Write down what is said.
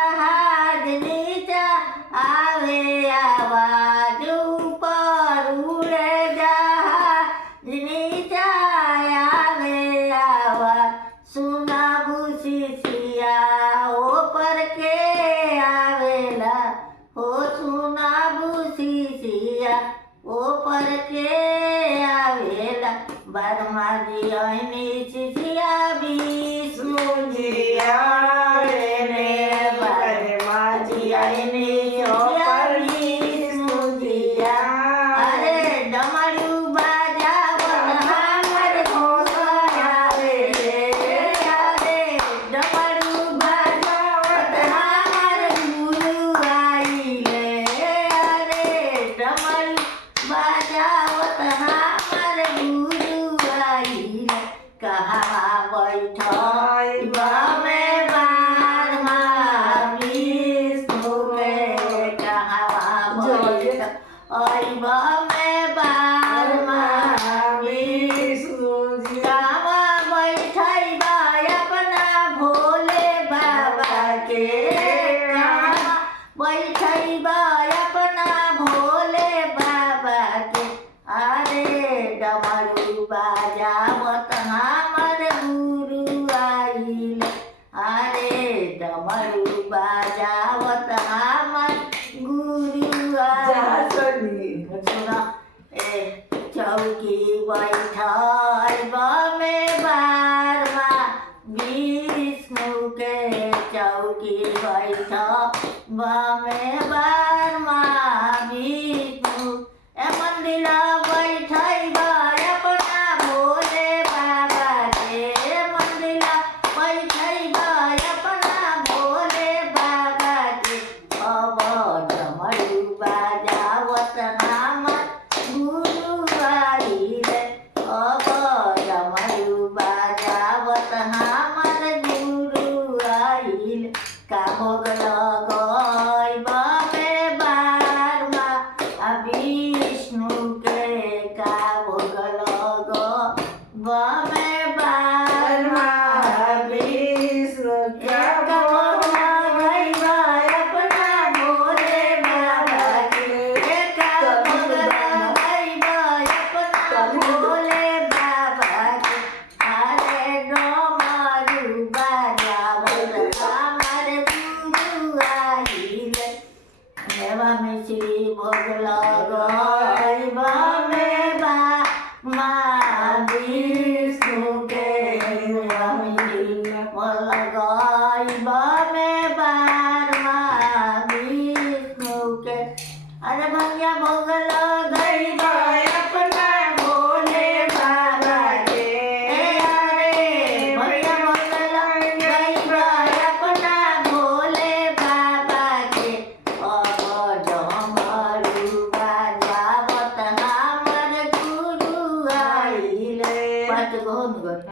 जहाज नीचा आवे आवाज ऊपर उड़े जहाज नीचा आवे आवाज सुना बुसिसिया ऊपर के आवेला हो सुना बुसिसिया ऊपर के आवेला बरमा जी आईनी सिसिया विष्णु जी आवे ने बरमा जी आईनी ऊपर विष्णु जी अरे डमरू बाजावत हमर घोड़ा आवे अरे डमरू बाजावत हमर गुरु आइले अरे डमरू बाजावत हमर गुरु आइले कहाँ बैठल बमे बारमा विष्णु के कहाँ बैठल बमे बारमा विष्णु जी कहाँ बैठल अपना भोले बाबा के कहाँ बैठल अपना भोले बाबा के अरे डमरू बाजावत हमर गुरु आइल अरे डमरू बाजावत हमर गुरु आइल सुना चौकी बैठल बमे बारमा विष्णु के चौकी बैठल बमे बारमा विष्णु मंदिर बैठल अपना भोले बाबा के मंदिर बैठल अपना भोले बाबा के अब डमरू बाजावत हमर गुरु आइले अब डमरू बाजावत हमर गुरु आइले का भोग लगल बमे बारमा विष्णु के का भोग लग बमे बारमा विष्णु के का भोग लगल अपना भोले बाबा के का भोग लगल अपना भोले बाबा के अरे डमरू बाजावत हमर गुरु आइले मेवा मिश्री भोग लग